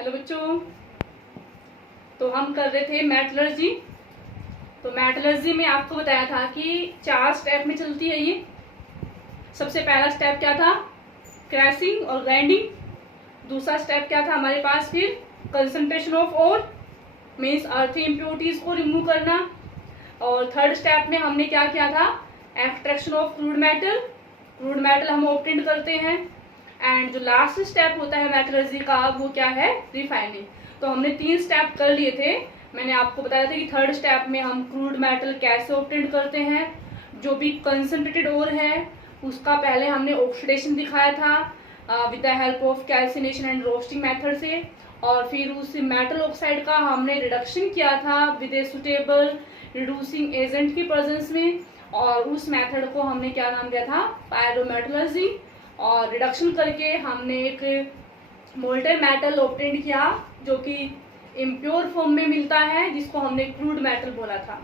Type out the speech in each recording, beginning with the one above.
Hello बच्चों। तो हम कर रहे थे मेटलर्जी। तो मेटलर्जी में आपको बताया था कि 4 स्टेप में चलती है ये। सबसे पहला स्टेप क्या था? क्रैशिंग और ग्राइंडिंग। दूसरा स्टेप क्या था हमारे पास? फिर कंसंट्रेशन ऑफ ओर, मीन्स अर्थी इम्प्योरिटीज को रिमूव करना। और थर्ड स्टेप में हमने क्या किया था? Extraction of crude metal. Crude metal हम ऑब्टेन करते हैं। एंड जो लास्ट स्टेप होता है मेटलर्जी का, वो क्या है? रिफाइनिंग। तो हमने 3 स्टेप कर लिए थे। मैंने आपको बताया था कि थर्ड स्टेप में हम क्रूड मेटल कैसे ऑब्टेन करते हैं। जो भी कंसंट्रेटेड ओर है उसका पहले हमने ऑक्सीडेशन दिखाया था with the help of calcination and roasting method से। और फिर उस मेटल ऑक्साइड का हमने रिडक्शन किया था with a suitable reducing agent की प्रेजेंस में। और उस मेथड को हमने क्या नाम दिया था? पायरोमेटलर्जी। और रिडक्शन करके हमने एक मोल्टेन मेटल ऑब्टेन किया जो कि इम्प्योर फॉर्म में मिलता है, जिसको हमने क्रूड मेटल बोला था।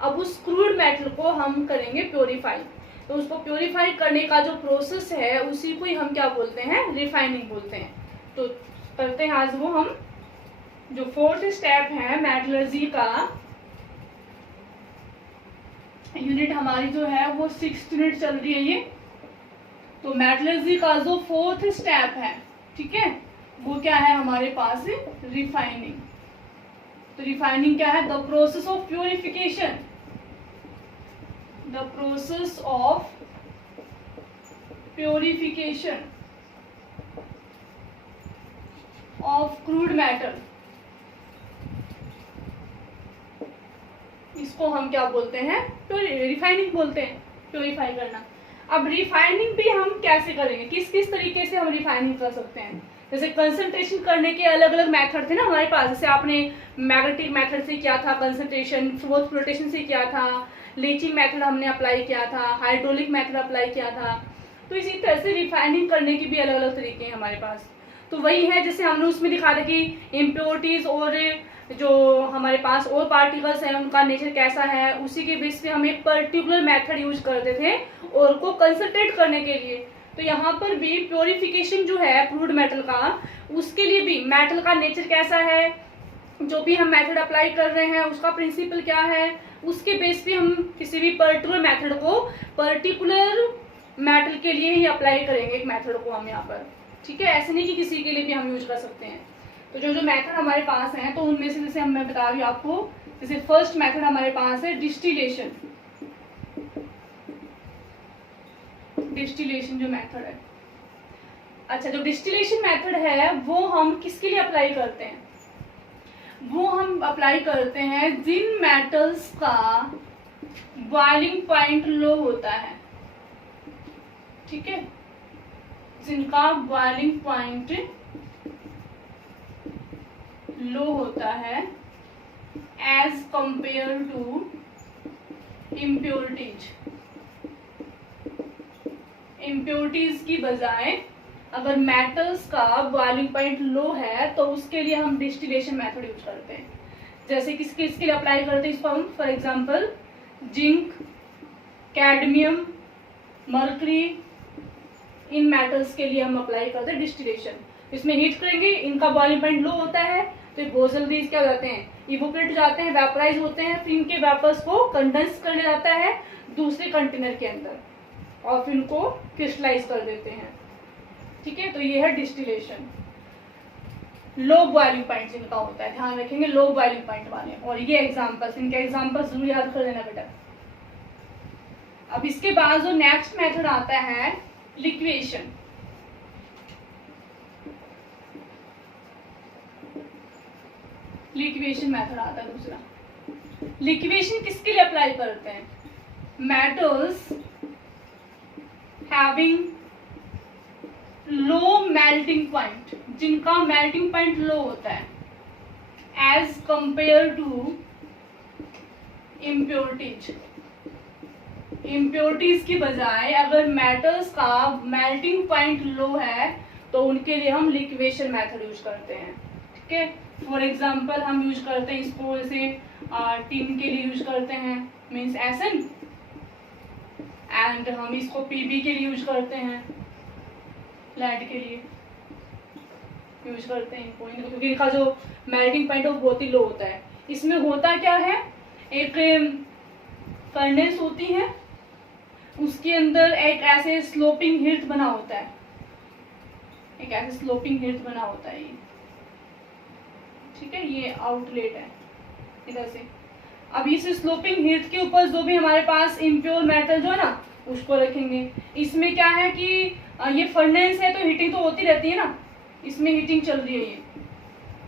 अब उस क्रूड मेटल को हम करेंगे प्योरीफाई। तो उसको प्योरीफाई करने का जो प्रोसेस है उसी को ही हम क्या बोलते हैं? रिफाइनिंग बोलते हैं। तो करते हैं आज वो हम जो 4th स्टेप है मेटलर्जी का। यूनिट हमारी जो है वो 6th यूनिट चल रही है ये। तो मेटलर्जी का जो 4th स्टेप है, ठीक है, वो क्या है हमारे पास? रिफाइनिंग। तो रिफाइनिंग क्या है? The process of purification. The process of purification of crude metal. इसको हम क्या बोलते हैं? रिफाइनिंग बोलते हैं, प्योरीफाई करना। अब रिफाइनिंग भी हम कैसे करेंगे? किस किस तरीके से हम रिफाइनिंग कर सकते हैं? जैसे कंसंट्रेशन करने के अलग अलग मेथड थे ना हमारे पास। जैसे आपने मैग्नेटिक मेथड से किया था कंसंट्रेशन, फोर्थ फ्लोटेशन से किया था, लीचिंग मेथड हमने अप्लाई किया था, हाइड्रोलिक मेथड अप्लाई किया था। तो इसी तरह से रिफाइनिंग करने के भी अलग अलग तरीके हैं हमारे पास। तो वही है जैसे हमने उसमें दिखा था कि इम्प्योरिटीज और जो हमारे पास और पार्टिकल्स हैं उनका नेचर कैसा है, उसी के बेस पे हम एक पर्टिकुलर मेथड यूज करते थे और को कंसंट्रेट करने के लिए। तो यहाँ पर भी प्योरिफिकेशन जो है क्रूड मेटल का, उसके लिए भी मेटल का नेचर कैसा है, जो भी हम मेथड अप्लाई कर रहे हैं उसका प्रिंसिपल क्या है, उसके बेस पे हम किसी भी पर्टिकुलर मेथड को पर्टिकुलर मेटल के लिए ही अप्लाई करेंगे एक मेथड को हम यहाँ पर। ठीक है, ऐसे नहीं कि किसी के लिए भी हम यूज कर सकते हैं। तो जो जो मेथड हमारे पास हैं, तो उनमें से जैसे मैं बता रही हूँ आपको, जैसे फर्स्ट मेथड हमारे पास है डिस्टिलेशन। डिस्टिलेशन जो मेथड है, अच्छा, जो डिस्टिलेशन मेथड है वो हम किसके लिए अप्लाई करते हैं? वो हम अप्लाई करते हैं जिन मेटल्स का बॉइलिंग पॉइंट लो होता है। ठीक है, जिनका बॉइलिंग पॉइंट लो होता है as compare to impurities. Impurities की बजाय अगर मेटल्स का बॉइलिंग पॉइंट लो है तो उसके लिए हम डिस्टिलेशन मेथड यूज करते हैं। जैसे किसके लिए अप्लाई करते हैं इसको हम? For example zinc, cadmium, mercury, in metals के लिए हम अप्लाई करते हैं डिस्टिलेशन। इसमें हीट करेंगे, इनका बॉइलिंग पॉइंट लो होता है तो बहुत जल्दी क्या हो जाते हैं? इवोपरेट हो जाते हैं, वेपराइज होते हैं। फिर इनके वेपर्स को कंडेंस कर लिया जाता है दूसरे कंटेनर के अंदर और फिर इनको क्रिस्टलाइज कर देते हैं। ठीक है, तो ये है डिस्टिलेशन। लो बॉइलिंग पॉइंट जिनका होता है, ध्यान रखेंगे लो बॉइलिंग पॉइंट वाले। और ये एग्जांपल्स, इनके एग्जांपल्स जरूर याद कर लेना बेटा। अब इसके बाद जो नेक्स्ट मेथड आता है लिक्वेशन। लिक्वेशन मेथड आता है दूसरा। लिक्वेशन किसके लिए अप्लाई करते हैं? Metals having low melting point, जिनका मेल्टिंग पॉइंट लो होता है as compare to impurities. Impurities की बजाय अगर मेटल्स का मेल्टिंग पॉइंट लो है तो उनके लिए हम लिक्वेशन मेथड यूज करते हैं। ठीक है, फॉर एग्जाम्पल हम यूज करते हैं इसको, जैसे टिन के लिए यूज करते हैं मीन्स एसन, एंड हम इसको पीबी के लिए यूज करते हैं, लेड के लिए। यूज करते हैं इनको, क्योंकि इनका जो मेल्टिंग पॉइंट है वो बहुत ही लो होता है। इसमें होता क्या है, एक फर्नेस होती है, उसके अंदर एक ऐसे स्लोपिंग हिर्ट बना होता है, एक ऐसे स्लोपिंग हिर्ट बना होता है ये, ठीक है। ये आउटलेट है इधर से। अब इस स्लोपिंग हिर्ट के ऊपर जो भी हमारे पास इम्प्योर मेटल जो है ना उसको रखेंगे। इसमें क्या है कि ये फर्नेस है तो हीटिंग तो होती रहती है ना, इसमें हीटिंग चल रही है ये,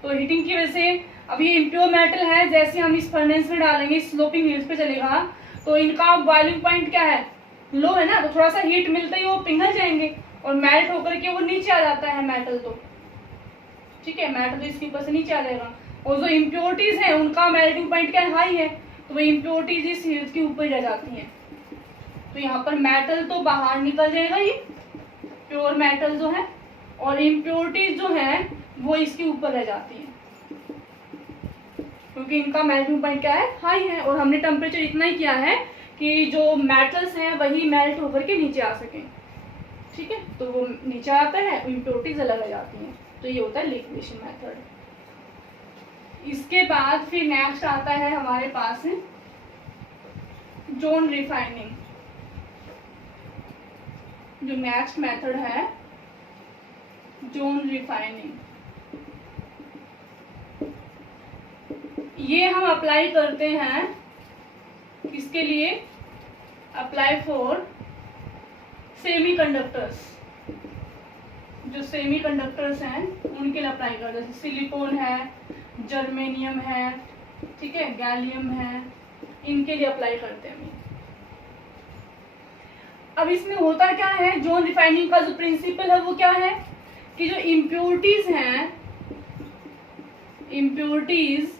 तो हीटिंग की वजह से अब ये इम्प्योर मेटल है, जैसे हम इस फर्नेस में डालेंगे स्लोपिंग हिल्स पे चलेगा तो इनका बॉइलिंग पॉइंट क्या है, लो है ना, तो थोड़ा सा हीट मिलते ही वो पिघल जाएंगे और मेल्ट होकर के वो नीचे आ जाता है मेटल, तो ठीक है, मेटल तो इसके ऊपर से नीचे आ जाएगा। और जो इम्प्योरिटीज है उनका मेल्टिंग पॉइंट क्या हाई है, तो वो इम्प्योरिटीज इस हिल्स के ऊपर रह जाती हैं, तो यहाँ पर मेटल तो बाहर निकल जाएगा ये प्योर मेटल जो है, और इम्प्योरिटीज जो है वो इसके ऊपर रह जाती हैं, क्योंकि इनका मेल्टिंग पॉइंट क्या है, हाई है, और हमने टेम्परेचर इतना ही किया है कि जो मेटल्स हैं वही मेल्ट होकर के नीचे आ सकें, ठीक है, तो वो नीचे आता है, इम्प्योरिटीज अलग आ जाती हैं, तो ये होता है लिक्विडेशन मेथड। इसके बाद फिर नेक्स्ट आता है हमारे पास जोन रिफाइनिंग। जो नेक्स्ट मेथड है जोन रिफाइनिंग, ये हम अप्लाई करते हैं किसके लिए, अप्लाई फॉर सेमीकंडक्टर्स। जो सेमीकंडक्टर्स हैं उनके लिए अप्लाई करते हैं, जैसे सिलिकॉन है, जर्मेनियम है, ठीक है, गैलियम है, इनके लिए अप्लाई करते हैं हम। अब इसमें होता क्या है, जोन रिफाइनिंग का जो प्रिंसिपल है वो क्या है कि जो इम्प्योरिटीज हैं, impurities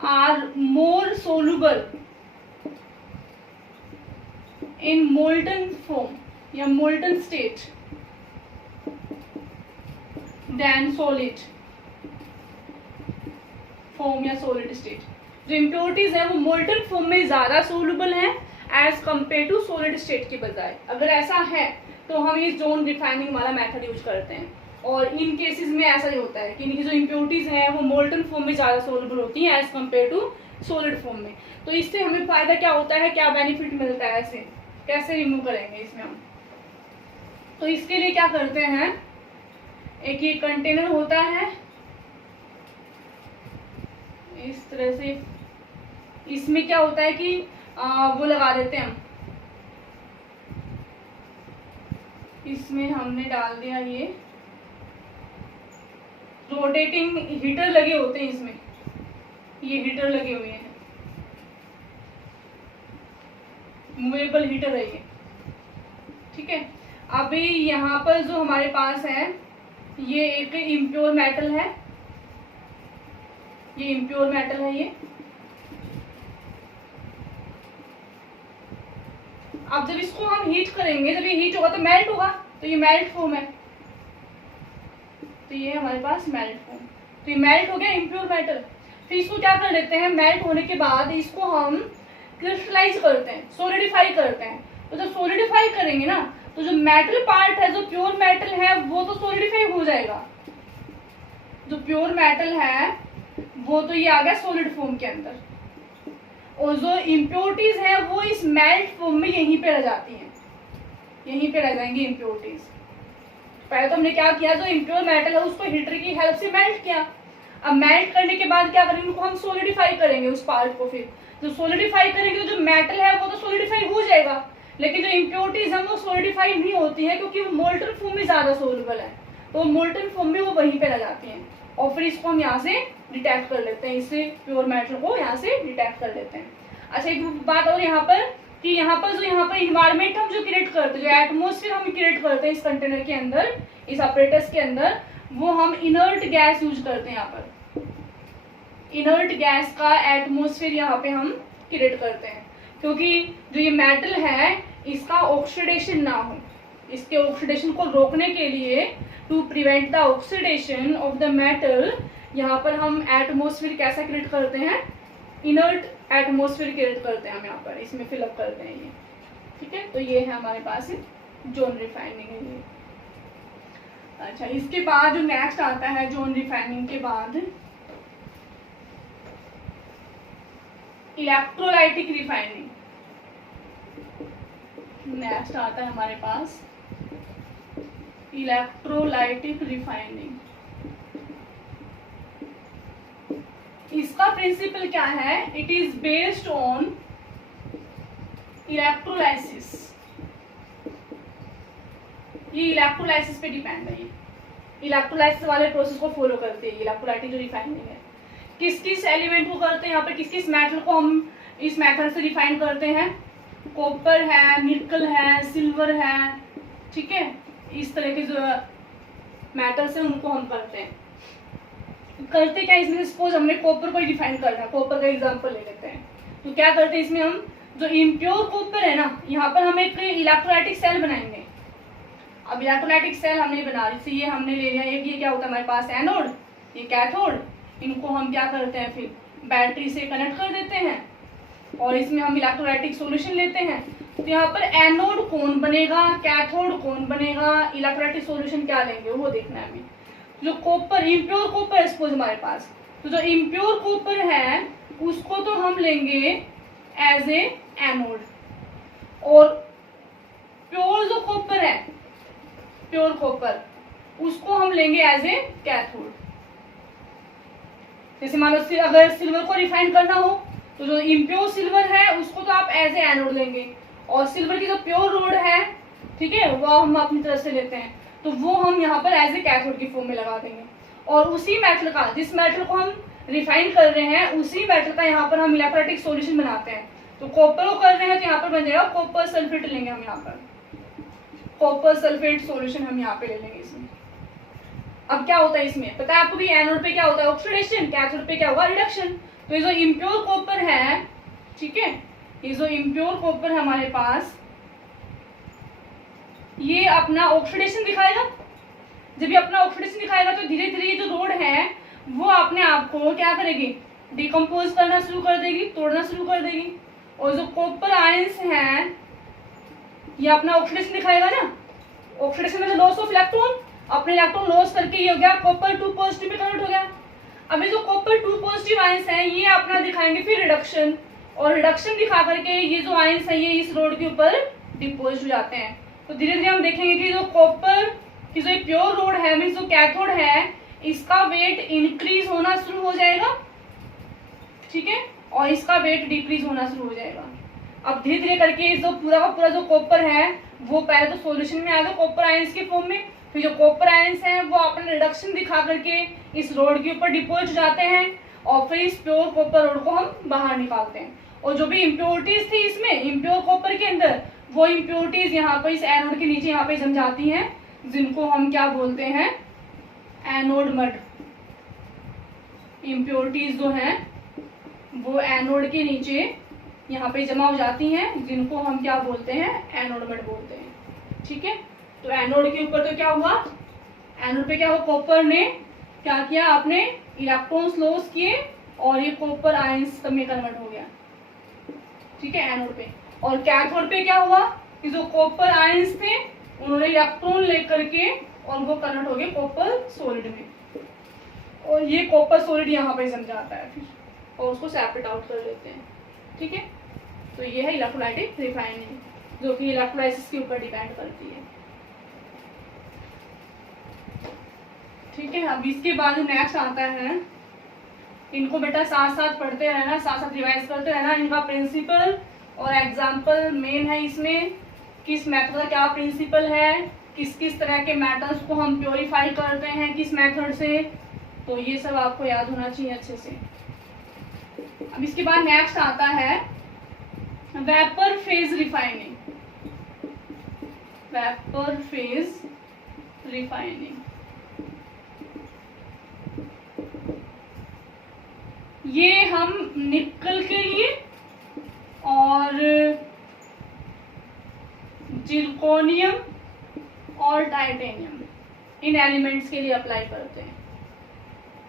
are more soluble in molten form या molten state then solid form या सॉलिड स्टेट। जो इम्प्योरिटीज है वो मोल्टन फॉर्म में ज्यादा सोल्यूबल है as compare to solid state के बजाय। अगर ऐसा है तो हम ये जोन रिफाइनिंग वाला मेथड यूज करते हैं, और इन केसेस में ऐसा ही होता है कि इनकी जो इम्प्योरिटीज हैं वो मोल्टन फॉर्म में ज्यादा सोल्यूबल होती हैं as compare to solid form में। तो इससे हमें फायदा क्या होता है, क्या बेनिफिट मिलता है, ऐसे कैसे रिमूव करेंगे इसमें हम। तो इसके लिए क्या करते हैं, एक ये कंटेनर होता है इस तरह से, इसमें क्या होता है कि वो लगा देते हैं हम, इसमें हमने डाल दिया ये रोटेटिंग हीटर लगे होते हैं, इसमें ये हीटर लगे हुए हैं, मूवेबल हीटर है ये, ठीक है। अभी यहाँ पर जो हमारे पास है ये एक इम्प्योर मेटल है, ये इम्प्योर मेटल है ये। अब जब इसको हम हीट करेंगे, जब ये हीट होगा तो मेल्ट होगा, तो ये मेल्ट फॉर्म है, तो ये हमारे पास मेल्ट फॉर्म, तो ये मेल्ट हो गया इम्प्योर मेटल। फिर इसको क्या कर लेते हैं, मेल्ट होने के बाद इसको हम क्रिस्टलाइज करते हैं, सोलिडिफाई करते हैं। तो जब सोलिडिफाई करेंगे ना तो जो मेटल पार्ट है, जो प्योर मेटल है वो तो सोलिडिफाई हो जाएगा, जो प्योर मेटल है वो तो ये आ गया सॉलिड फॉर्म के अंदर, और जो इम्प्योरिटीज है वो इस मेल्ट फॉर्म में यहीं पे रह जाती हैं, यहीं पे रह जाएंगी इम्प्योरिटीज। पहले तो हमने क्या किया, जो इम्प्योर मेटल है उसको हीटर की हेल्प से मेल्ट किया। अब मेल्ट करने के बाद क्या करेंगे, उनको हम सोलिडिफाई करेंगे उस पार्ट को। फिर जो सोलिडिफाई करेंगे तो जो मेटल है वो तो सोलिडिफाई हो जाएगा, लेकिन जो इम्प्योरिटीज है वो सोलिडिफाई नहीं होती है, क्योंकि वो मोल्टन फॉर्म में ज्यादा सोल्यूबल है, तो मोल्टन फॉर्म में वो वहीं पे रह जाती हैं। और फिर इसको हम यहाँ से डिटेक्ट कर लेते हैं, इससे प्योर मेटल को यहाँ से डिटेक्ट कर लेते हैं। अच्छा, एक बात और यहाँ पर कि यहाँ पर इन्वायरमेंट हम जो क्रिएट करते हैं, जो एटमोस्फेयर हम क्रिएट करते हैं इस कंटेनर के अंदर, इस ऑपरेटर्स के अंदर, वो हम इनर्ट गैस यूज करते हैं। यहाँ पर इनर्ट गैस का एटमोस्फेयर यहाँ पे हम क्रिएट करते हैं, क्योंकि जो ये मेटल है इसका ऑक्सीडेशन ना हो, इसके ऑक्सीडेशन को रोकने के लिए, to prevent the oxidation of the metal, यहाँ पर हम एटमोस्फेयर कैसा क्रिएट करते हैं, इनर्ट एटमोस्फेयर क्रिएट करते हैं हम यहाँ पर, इसमें फिलअप करते हैं ये, ठीक है। तो ये है हमारे पास जोन रिफाइनिंग है ये। अच्छा, इसके बाद जो नेक्स्ट आता है जोन रिफाइनिंग के बाद इलेक्ट्रोलाइटिक रिफाइनिंग। नेक्स्ट आता है हमारे पास इलेक्ट्रोलाइटिक रिफाइनिंग। इसका प्रिंसिपल क्या है? It is based on electrolysis. ये इलेक्ट्रोलाइसिस पे डिपेंड है। ये इलेक्ट्रोलाइसिस वाले प्रोसेस को फॉलो करते हैं इलेक्ट्रोलाइटिक जो रिफाइनिंग है। किस किस एलिमेंट को करते हैं यहाँ पे, किस किस मेटल को हम इस मेथड से रिफाइन करते हैं? कॉपर है, निकल है, सिल्वर है, ठीक है, इस तरह के जो मेटल्स हैं उनको हम करते हैं। करते क्या इसमें? सपोज हमने कॉपर को रिफाइन करना है, कॉपर का एग्जांपल ले लेते हैं। तो क्या करते हैं इसमें हम, जो इम्प्योर कॉपर है ना, यहाँ पर हम एक इलेक्ट्रोलाइटिक सेल बनाएंगे। अब इलेक्ट्रोलाइटिक सेल हमने बना ली, ये हमने ले लिया। ये क्या होता है हमारे पास? एनोड, ये कैथोड। इनको हम क्या करते हैं, फिर बैटरी से कनेक्ट कर देते हैं और इसमें हम इलेक्ट्रोलाइटिक सॉल्यूशन लेते हैं। तो यहाँ पर एनोड कौन बनेगा, कैथोड कौन बनेगा, इलेक्ट्रोलाइटिक सॉल्यूशन क्या लेंगे वो देखना है हमें। जो कॉपर, इम्प्योर कॉपर है सपोज हमारे पास, तो जो इम्प्योर कॉपर है उसको तो हम लेंगे एज ए एनोड, और प्योर जो कॉपर है, प्योर कॉपर, उसको हम लेंगे एज ए कैथोड। जैसे मान लो अगर सिल्वर को रिफाइन करना हो तो जो इम्प्योर सिल्वर है उसको तो आप एज ए एनोड लेंगे, और सिल्वर की जो प्योर रोड है, ठीक है, वो हम अपनी तरफ से लेते हैं, तो वो हम यहाँ पर एज ए कैथोड की फॉर्म में लगा देंगे। और उसी मेटल का, जिस मेटल को हम रिफाइन कर रहे हैं, उसी मेटल का यहाँ पर हम इलेक्ट्रोलाइटिक सॉल्यूशन बनाते हैं। तो कॉपर को कर रहे हैं तो यहाँ पर बन जाएगा कॉपर सल्फेट लेंगे हम, यहाँ पर कॉपर सल्फेट सॉल्यूशन हम यहाँ पे ले लेंगे इसमें। अब क्या होता है इसमें, पता है आपको भी, एनोड पे क्या होता है? ऑक्सीडेशन, कैथोड पे क्या होगा? रिडक्शन। तो ये जो इम्प्योर कॉपर है, ठीक है, ये जो इम्प्योर कॉपर है हमारे पास, ये अपना ऑक्सीडेशन दिखाएगा। जब ये अपना ऑक्सीडेशन दिखाएगा तो धीरे धीरे ये जो रोड है वो अपने आप को क्या करेगी? डिकम्पोज करना शुरू कर देगी, तोड़ना शुरू कर देगी। और जो कॉपर आयंस हैं ये अपना ऑक्सीडेशन दिखाएगा ना, ऑक्सीडेशन में लॉस ऑफ इलेक्ट्रॉन, अपने इलेक्ट्रॉन लॉस करके ये हो गया कॉपर 2 पॉजिटिव में कन्वर्ट हो गया। अभी जो कॉपर 2 पॉजिटिव आयंस हैं ये अपना दिखाएंगे फिर रिडक्शन, और रिडक्शन दिखा करके ये जो आयंस है ये इस रोड के ऊपर डिपोज हो जाते हैं। तो धीरे धीरे हम देखेंगे कि जो कॉपर की जो प्योर रोड है, मीन्स जो कैथोड है, इसका वेट इंक्रीज होना शुरू हो जाएगा, ठीक है, और इसका वेट डिक्रीज होना शुरू हो जाएगा। अब धीरे धीरे करके जो पूरा का पूरा जो कॉपर है वो पहले तो सॉल्यूशन में आ गया कॉपर आयंस के फॉर्म में, फिर जो कॉपर आयंस हैं वो अपना रिडक्शन दिखा करके इस रोड के ऊपर डिपोज हो जाते हैं, और फिर इस प्योर कॉपर रोड को हम बाहर निकालते हैं। और जो भी इम्प्योरिटीज थी इसमें इम्प्योर कॉपर के अंदर, वो इम्प्योरिटीज यहाँ पर इस एनोड के नीचे यहाँ पे जम जाती हैं, जिनको हम क्या बोलते हैं? Anode mud. इम्प्योरिटीज जो हैं वो एनोड के नीचे यहाँ पे जमा हो जाती हैं, जिनको हम क्या बोलते हैं? एनोड मड बोलते हैं, ठीक है। तो एनोड के ऊपर तो क्या हुआ, एनोड पे क्या हुआ, कॉपर ने क्या किया, अपने इलेक्ट्रॉन्स लॉस किए और ये कॉपर आयंस में कन्वर्ट हो गया, ठीक है, एनोड पे। और कैथोड पे क्या हुआ कि जो कॉपर आयंस थे उन्होंने इलेक्ट्रॉन लेकर के और वो कन्वर्ट हो गए कॉपर सॉलिड में, और ये कॉपर सॉलिड यहाँ पे जम जाता है फिर, और उसको सेपरेट आउट कर लेते हैं, ठीक है। तो ये है इलेक्ट्रोलाइटिक रिफाइनिंग, जो कि इलेक्ट्रोलाइसिस के ऊपर डिपेंड करती है, ठीक है। अब इसके बाद नेक्स्ट आता है, इनको बेटा साथ साथ पढ़ते रहना, साथ साथ रिवाइज करते रहना। इनका प्रिंसिपल और एग्जाम्पल मेन है इसमें, किस मेथड का क्या प्रिंसिपल है, किस किस तरह के मेटल्स को हम प्योरीफाई करते हैं किस मेथड से, तो ये सब आपको याद होना चाहिए अच्छे से। अब इसके बाद नेक्स्ट आता है vapour phase refining. Vapour phase refining, ये हम निकल के लिए और जिरकोनियम और टाइटेनियम, इन एलिमेंट्स के लिए अप्लाई करते हैं।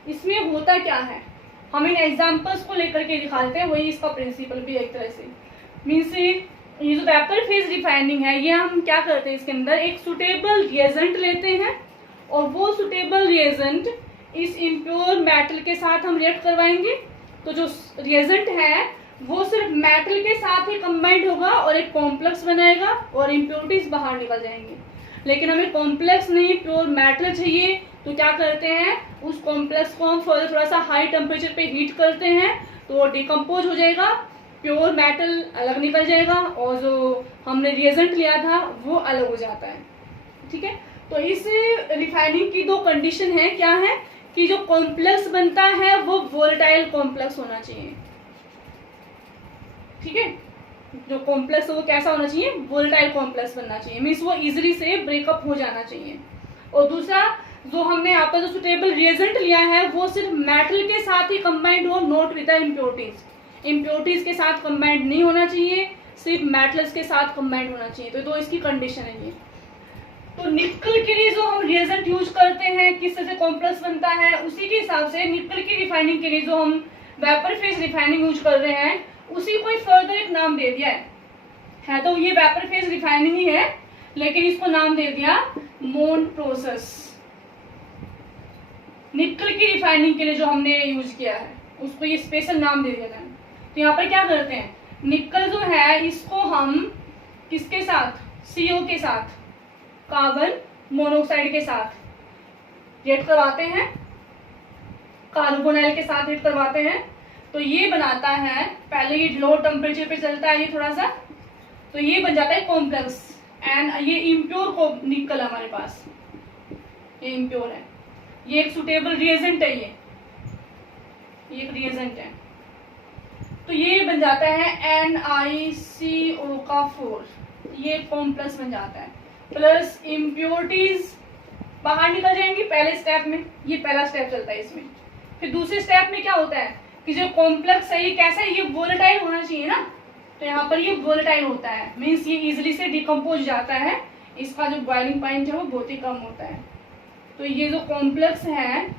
इसमें होता क्या है, हम इन एग्जांपल्स को लेकर के दिखा देते हैं, वही इसका प्रिंसिपल भी एक तरह से मीन्स ये जो वेपर फेज रिफाइनिंग है, ये हम क्या करते हैं, इसके अंदर एक सुटेबल रिएजेंट लेते हैं और वो सुटेबल रिएजेंट इस इम्प्योर मेटल के साथ हम रिएक्ट करवाएंगे। तो जो रिएजेंट है वो सिर्फ मेटल के साथ ही कंबाइंड होगा और एक कॉम्प्लेक्स बनाएगा और इम्प्योरिटीज बाहर निकल जाएंगे। लेकिन हमें कॉम्प्लेक्स नहीं, प्योर मेटल चाहिए, तो क्या करते हैं, उस कॉम्प्लेक्स को हम फर्दर थोड़ा सा हाई टेम्परेचर पे हीट करते हैं तो वो डिकम्पोज हो जाएगा, प्योर मेटल अलग निकल जाएगा और जो हमने रिएजेंट लिया था वो अलग हो जाता है। ठीक है, तो इस रिफाइनिंग की दो कंडीशन है, क्या है कि जो कॉम्प्लेक्स बनता है वो वोलेटाइल कॉम्प्लेक्स होना चाहिए। ठीक है, जो कॉम्प्लेक्स है वो कैसा होना चाहिए, वोलेटाइल कॉम्प्लेक्स बनना चाहिए, मीन्स वो इजीली से ब्रेकअप हो जाना चाहिए। और दूसरा, जो हमने यहाँ पर जो सुटेबल रिएजेंट लिया है वो सिर्फ मेटल के साथ ही कंबाइंड हो, not with the impurities. Impurities के साथ कंबाइंड नहीं होना चाहिए, सिर्फ मेटल्स के साथ कंबाइंड होना चाहिए। तो दो इसकी कंडीशन है ये। तो निकल के लिए जो हम रिएजेंट यूज करते हैं, किस तरह से कॉम्प्लेक्स बनता है, उसी के हिसाब से निकल की रिफाइनिंग के लिए जो हम वेपर फेज रिफाइनिंग यूज कर रहे हैं उसी को फर्दर एक नाम दे दिया है तो ये वेपर फेज रिफाइनिंग ही है, लेकिन इसको नाम दे दिया मोन प्रोसेस। निकल की रिफाइनिंग के लिए जो हमने यूज किया है उसको ये स्पेशल नाम दे दिया था। तो यहाँ पर क्या करते हैं, निकल जो है इसको हम किसके साथ, CO के साथ, कार्बन मोनोऑक्साइड के साथ रिएक्ट करवाते हैं, कार्बोनाइल के साथ रिएक्ट करवाते हैं। तो ये बनाता है, पहले ये लो टेम्परेचर पे चलता है ये थोड़ा सा, तो ये बन जाता है कॉम्प्लेक्स एंड ये इम्प्योर को निकल हमारे पास, ये इम्प्योर है, ये एक सुटेबल रिएजेंट है, ये एक रिएजेंट है। तो ये बन जाता है NiCO4, ये कॉम्प्लेक्स बन जाता है, प्लस इम्प्योरिटीज बाहर निकल जाएंगी पहले स्टेप में, ये पहला स्टेप चलता है इसमें। फिर दूसरे स्टेप में क्या होता है कि जो कॉम्प्लेक्स है ये कैसा है, ये वोलेटाइल होना चाहिए ना, तो यहाँ पर ये वोलेटाइल होता है, मीन्स ये इजिली से डिकम्पोज जाता है, इसका जो बॉइलिंग पॉइंट है वो बहुत ही कम होता है। तो ये जो कॉम्प्लेक्स है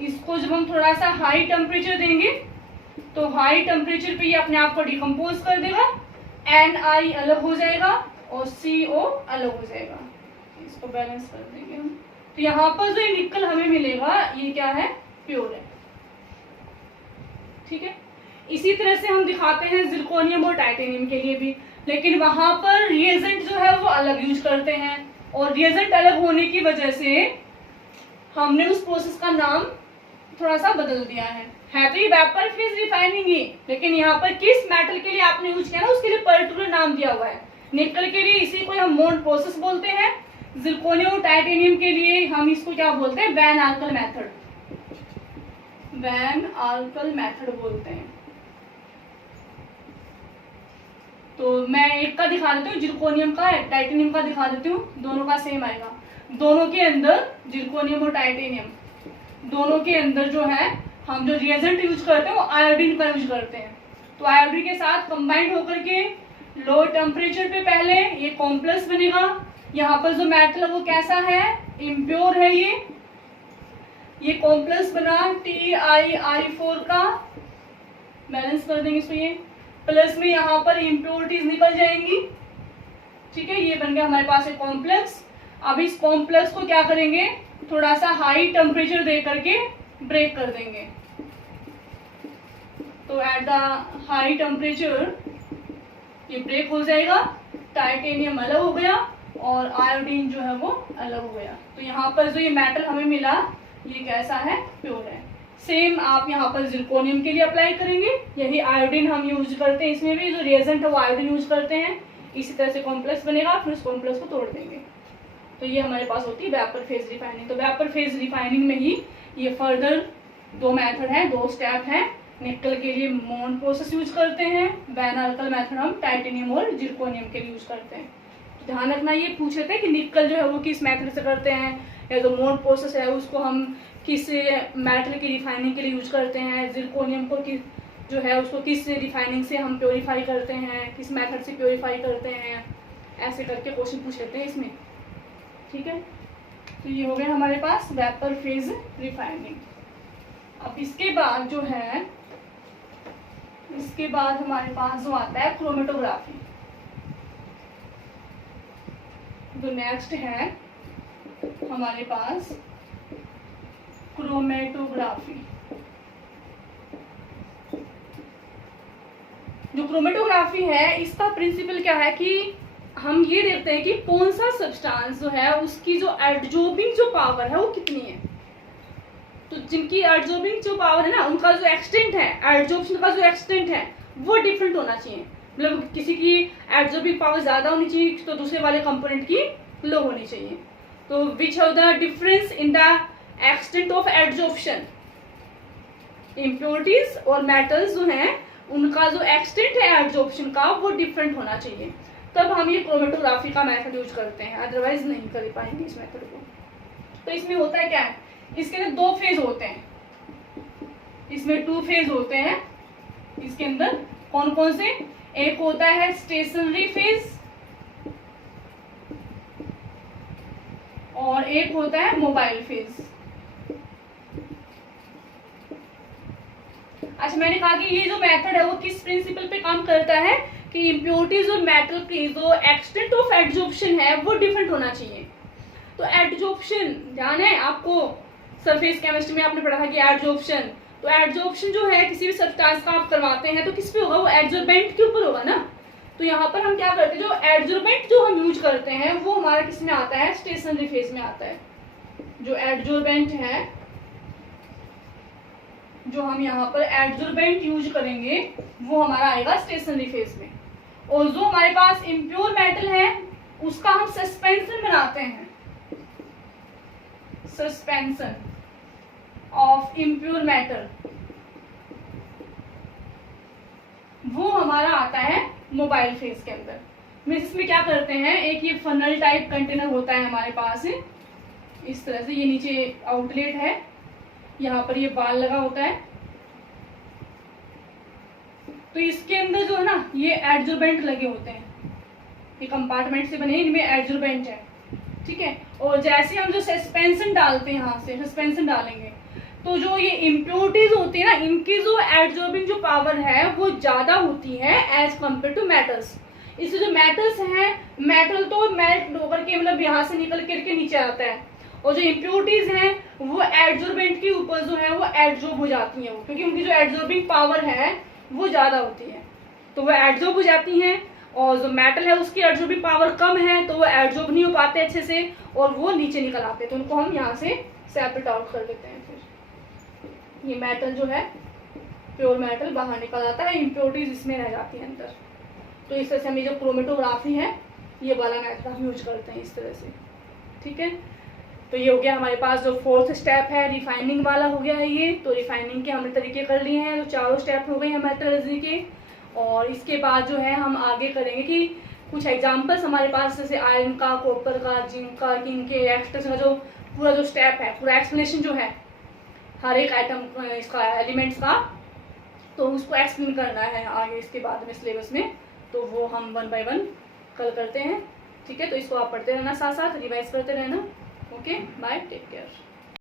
इसको जब हम थोड़ा सा हाई टेम्परेचर देंगे तो हाई टेम्परेचर पे ये अपने आप को डिकम्पोज कर देगा, Ni अलग हो जाएगा और CO अलग हो जाएगा। इसको बैलेंस कर देंगे हम, तो यहाँ पर जो निकल हमें मिलेगा ये क्या है, प्योर है। ठीक है, इसी तरह से हम दिखाते हैं जिरकोनियम और टाइटेनियम के लिए भी, लेकिन वहां पर रिएजेंट जो है वो अलग यूज करते हैं और रिएजेंट अलग होने की वजह से हमने उस प्रोसेस का नाम थोड़ा सा बदल दिया है तो ये वेपर फेज रिफाइनिंग ही, लेकिन यहाँ पर किस मेटल के लिए आपने यूज किया ना उसके लिए पर्टिकुलर नाम दिया हुआ है। निकल के लिए इसी को हम मोन प्रोसेस बोलते हैं, जिरकोनियम और टाइटेनियम के लिए हम इसको क्या बोलते हैं, वैन आल्कल मेथड, वैन आल्कल मेथड बोलते हैं। तो मैं एक का दिखा देती हूँ, जिरकोनियम का, टाइटेनियम का दिखा देती हूँ, दोनों का सेम आएगा। दोनों के अंदर, जिरकोनियम और टाइटेनियम दोनों के अंदर जो है हम जो रिएजेंट यूज करते हैं वो आयोडीन का यूज करते हैं। तो आयोडीन के साथ कंबाइंड होकर के लो टेम्परेचर पे पहले ये कॉम्प्लेक्स बनेगा। यहाँ पर जो मेटल है वो कैसा है, इम्प्योर है, ये कॉम्प्लेक्स बना TiI4 का, बैलेंस कर देंगे इसको, ये प्लस में यहाँ पर इम्प्योरिटीज निकल जाएंगी। ठीक है, ये बन गया हमारे पास एक कॉम्प्लेक्स। अब इस कॉम्प्लेक्स को क्या करेंगे, थोड़ा सा हाई टेम्परेचर दे करके ब्रेक कर देंगे। तो एट द हाई टेम्परेचर ये ब्रेक हो जाएगा, टाइटेनियम अलग हो गया और आयोडीन जो है वो अलग हो गया। तो यहाँ पर जो ये मेटल हमें मिला ये कैसा है, प्योर है। सेम आप यहाँ पर जिरकोनियम के लिए अप्लाई करेंगे, यही आयोडीन हम यूज करते हैं, इसमें भी जो रिएजेंट है वो आयोडीन यूज करते हैं। इसी तरह से कॉम्प्लेक्स बनेगा, फिर उस कॉम्प्लेक्स को तोड़ देंगे। तो ये हमारे पास होती है वेपर फेज रिफाइनिंग। तो वेपर फेज रिफाइनिंग में ही ये फर्दर दो मेथड है, दो स्टेप है। निकल के लिए मोन प्रोसेस यूज करते हैं, वैन आल्कल मेथड हम टाइटेनियम और जिरकोनियम के लिए यूज करते हैं। तो ध्यान रखना, ये पूछ रहे थे कि निकल जो है वो किस मेथड से करते हैं, या जो मोन प्रोसेस है उसको हम किस मेटल की रिफाइनिंग के लिए यूज करते हैं, जिरकोनियम को किस जो है उसको किस रिफाइनिंग से हम प्योरीफाई करते हैं, किस मेथड से प्योरीफाई करते हैं, ऐसे करके क्वेश्चन पूछ लेते हैं इसमें। ठीक है, तो ये हो गया हमारे पास वेपर फेज रिफाइनिंग। अब इसके बाद जो है, इसके बाद हमारे पास जो आता है क्रोमेटोग्राफी। जो नेक्स्ट है हमारे पास क्रोमेटोग्राफी। जो क्रोमेटोग्राफी है इसका प्रिंसिपल क्या है कि हम ये देखते हैं कि कौन सा सब्सटेंस जो है उसकी जो एब्जॉर्बिंग जो पावर है वो कितनी है। तो जिनकी एब्जॉर्बिंग जो पावर है ना, उनका जो एक्सटेंट है, एब्जॉर्प्शन का जो एक्सटेंट है वो डिफरेंट होना चाहिए। मतलब किसी की एब्जॉर्बिंग पावर ज्यादा होनी चाहिए तो दूसरे वाले कंपोनेंट की लो होनी चाहिए। तो which have the difference in the extent of absorption. Impurities और मेटल्स जो हैं उनका जो एक्सटेंट है एब्जॉर्प्शन का वो डिफरेंट होना चाहिए, तब हम ये क्रोमेटोग्राफी का मेथड यूज करते हैं, अदरवाइज नहीं कर पाएंगे इस मेथड को। तो इसमें होता है क्या है, इसके अंदर दो फेज होते हैं, इसमें 2 फेज होते हैं। इसके अंदर कौन कौन से, एक होता है स्टेशनरी फेज और एक होता है मोबाइल फेज। अच्छा, मैंने कहा कि ये जो मेथड है वो किस प्रिंसिपल पे काम करता है कि इम्प्योरिटीज और मेटल की जो एक्सटेंट ऑफ एब्जॉर्प्शन है वो डिफरेंट होना चाहिए। तो एब्जॉर्प्शन ध्यान है आपको, सरफेस केमिस्ट्री में आपने पढ़ा था कि एब्जॉर्प्शन, तो एब्जॉर्प्शन जो है किसी भी सब्सटेंस का आप करवाते हैं तो किस पे होगा, वो एब्जॉर्बेंट के ऊपर होगा ना। तो यहाँ पर हम क्या करते हैं, जो एब्जॉर्बेंट जो हम यूज करते हैं वो हमारा किस में आता है, स्टेशनरी फेज में आता है। जो एब्जॉर्बेंट है, जो हम यहाँ पर एब्जॉर्बेंट यूज करेंगे वो हमारा आएगा स्टेशनरी फेज में। और जो हमारे पास इम्प्योर मेटल है उसका हम सस्पेंशन बनाते हैं, सस्पेंशन ऑफ इम्प्योर मेटल, वो हमारा आता है मोबाइल फेज के अंदर। में इसमें क्या करते हैं, एक ये फनल टाइप कंटेनर होता है हमारे पास इस तरह से, ये नीचे आउटलेट है, यहाँ पर ये बाल लगा होता है। तो इसके अंदर जो है ना ये एब्जॉर्बेंट लगे होते हैं, ये कंपार्टमेंट से बने, इनमें एब्जॉर्बेंट है, ठीक है। और जैसे हम जो सस्पेंशन डालते हैं, यहाँ से सस्पेंशन डालेंगे तो जो ये इम्प्योरिटीज होती है ना, इनकी जो एब्जॉर्बिंग जो पावर है वो ज्यादा होती है एज कम्पेयर टू मेटल्स। इससे जो मेटल्स हैं, मेटल तो मेल्ट होकर के मतलब यहाँ से निकल करके नीचे आता है, और जो इम्प्योरिटीज हैं वो एब्जॉर्बेंट के ऊपर जो है वो एब्जॉर्ब हो जाती हैं, क्योंकि उनकी जो एब्जॉर्बिंग पावर है वो ज्यादा होती है, तो वो एब्जॉर्ब हो जाती हैं। और जो मेटल है उसकी एब्जॉर्बिंग पावर कम है तो वो एब्जॉर्ब नहीं हो पाते अच्छे से और वो नीचे निकल आते हैं, तो उनको हम यहाँ से सेपरेट आउट कर देते हैं। फिर ये मेटल जो है, प्योर मेटल बाहर निकल आता है, इम्प्योरिटीज इसमें रह जाती है अंदर। तो इस तरह से हम ये जो क्रोमेटोग्राफी है ये वाला मेथड हम यूज करते हैं इस तरह से, ठीक है। तो ये हो गया हमारे पास जो 4th स्टेप है, रिफाइनिंग वाला हो गया है ये। तो रिफाइनिंग के हमने तरीके कर लिए हैं, तो चारों स्टेप हो गए हैं मेटलर्जी के। और इसके बाद जो है हम आगे करेंगे कि कुछ एग्जांपल्स हमारे पास, जैसे आयरन का, कॉपर का, जिंक का, इनके एक्सट्रैक्शन का जो पूरा जो स्टेप है, पूरा एक्सप्लेनेशन जो है हर एक आइटम इसका, एलिमेंट्स का, तो उसको एक्सप्लेन करना है आगे इसके बाद में सिलेबस में। तो वो हम 1 by 1 कल करते हैं, ठीक है। तो इसको आप पढ़ते रहना, साथ साथ रिवाइज करते रहना। Okay, bye, take care.